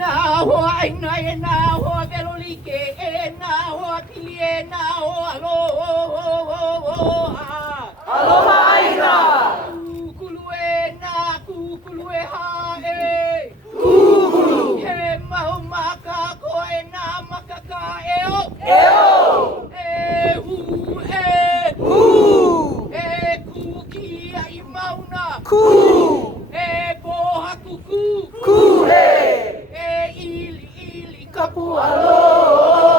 na ho ai na e na ho velo like e na ho pili e na ho alo Aloha aina. kukulu e na kukulu e ha e Kukulu. he mau maka ko e na makaka e o Eo. e hu e Hu. e kuki ai mauna Ku. e poha kuku Kuhe. e ili kapu Aloha.